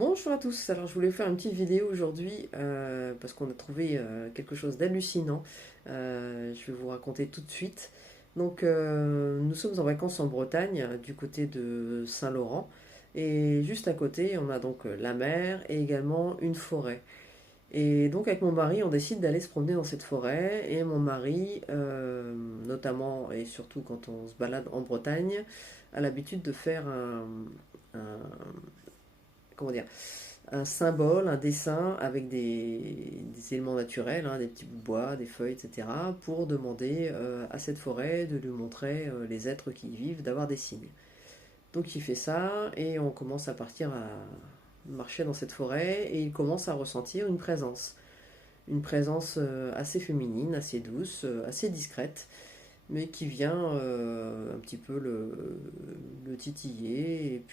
Bonjour à tous, alors je voulais faire une petite vidéo aujourd'hui parce qu'on a trouvé quelque chose d'hallucinant. Je vais vous raconter tout de suite. Donc nous sommes en vacances en Bretagne, du côté de Saint-Laurent. Et juste à côté, on a donc la mer et également une forêt. Et donc avec mon mari, on décide d'aller se promener dans cette forêt. Et mon mari, notamment et surtout quand on se balade en Bretagne, a l'habitude de faire un- comment dire, un symbole, un dessin avec des éléments naturels, hein, des petits bouts de bois, des feuilles, etc., pour demander à cette forêt de lui montrer les êtres qui y vivent, d'avoir des signes. Donc il fait ça et on commence à partir à marcher dans cette forêt et il commence à ressentir une présence. Une présence assez féminine, assez douce, assez discrète, mais qui vient un petit peu le titiller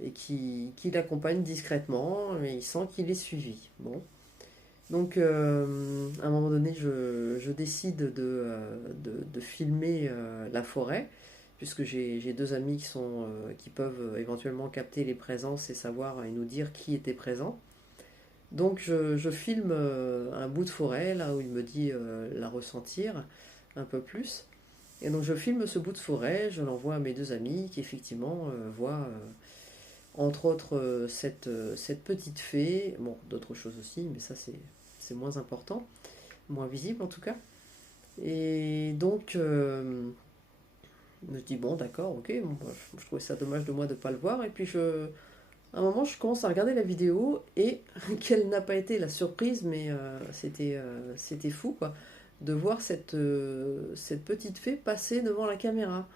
et qui l'accompagne discrètement et il sent qu'il est suivi. Bon. Donc à un moment donné, je décide de filmer la forêt, puisque j'ai deux amis qui peuvent éventuellement capter les présences et savoir et nous dire qui était présent. Donc je filme un bout de forêt, là où il me dit la ressentir un peu plus. Et donc je filme ce bout de forêt, je l'envoie à mes deux amis qui effectivement voient entre autres, cette petite fée, bon, d'autres choses aussi, mais ça c'est moins important, moins visible en tout cas. Et donc, je me dis, bon, d'accord, ok, bon, bah, je trouvais ça dommage de moi de ne pas le voir. Et puis, à un moment, je commence à regarder la vidéo et quelle n'a pas été la surprise, mais c'était fou, quoi, de voir cette petite fée passer devant la caméra.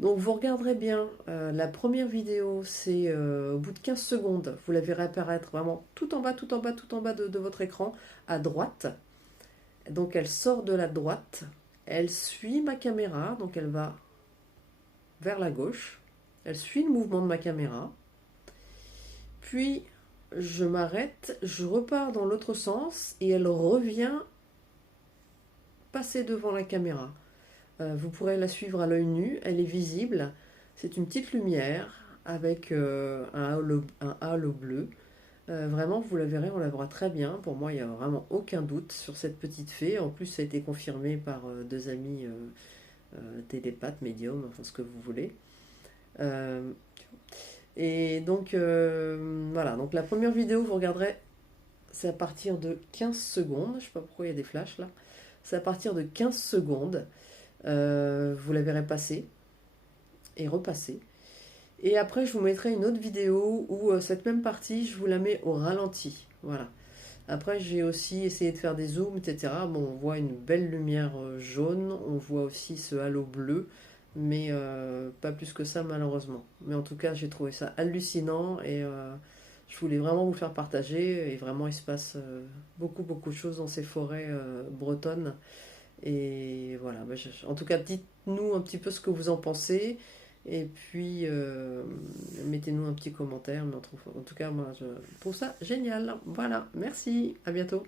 Donc vous regarderez bien, la première vidéo, c'est au bout de 15 secondes, vous la verrez apparaître vraiment tout en bas, tout en bas, tout en bas de votre écran, à droite. Donc elle sort de la droite, elle suit ma caméra, donc elle va vers la gauche, elle suit le mouvement de ma caméra, puis je m'arrête, je repars dans l'autre sens et elle revient passer devant la caméra. Vous pourrez la suivre à l'œil nu, elle est visible. C'est une petite lumière avec un halo bleu. Vraiment, vous la verrez, on la verra très bien. Pour moi, il n'y a vraiment aucun doute sur cette petite fée. En plus, ça a été confirmé par deux amis télépathes, médiums, enfin ce que vous voulez. Euh, et donc, voilà. Donc, la première vidéo, vous regarderez, c'est à partir de 15 secondes. Je ne sais pas pourquoi il y a des flashs là. C'est à partir de 15 secondes. Vous la verrez passer et repasser. Et après, je vous mettrai une autre vidéo où cette même partie, je vous la mets au ralenti. Voilà. Après, j'ai aussi essayé de faire des zooms, etc. Bon, on voit une belle lumière jaune, on voit aussi ce halo bleu, mais pas plus que ça malheureusement. Mais en tout cas, j'ai trouvé ça hallucinant et je voulais vraiment vous faire partager. Et vraiment, il se passe beaucoup, beaucoup de choses dans ces forêts bretonnes. Et voilà, bah, en tout cas, dites-nous un petit peu ce que vous en pensez. Et puis, mettez-nous un petit commentaire. Mais en tout cas, moi, je trouve ça génial. Voilà, merci, à bientôt.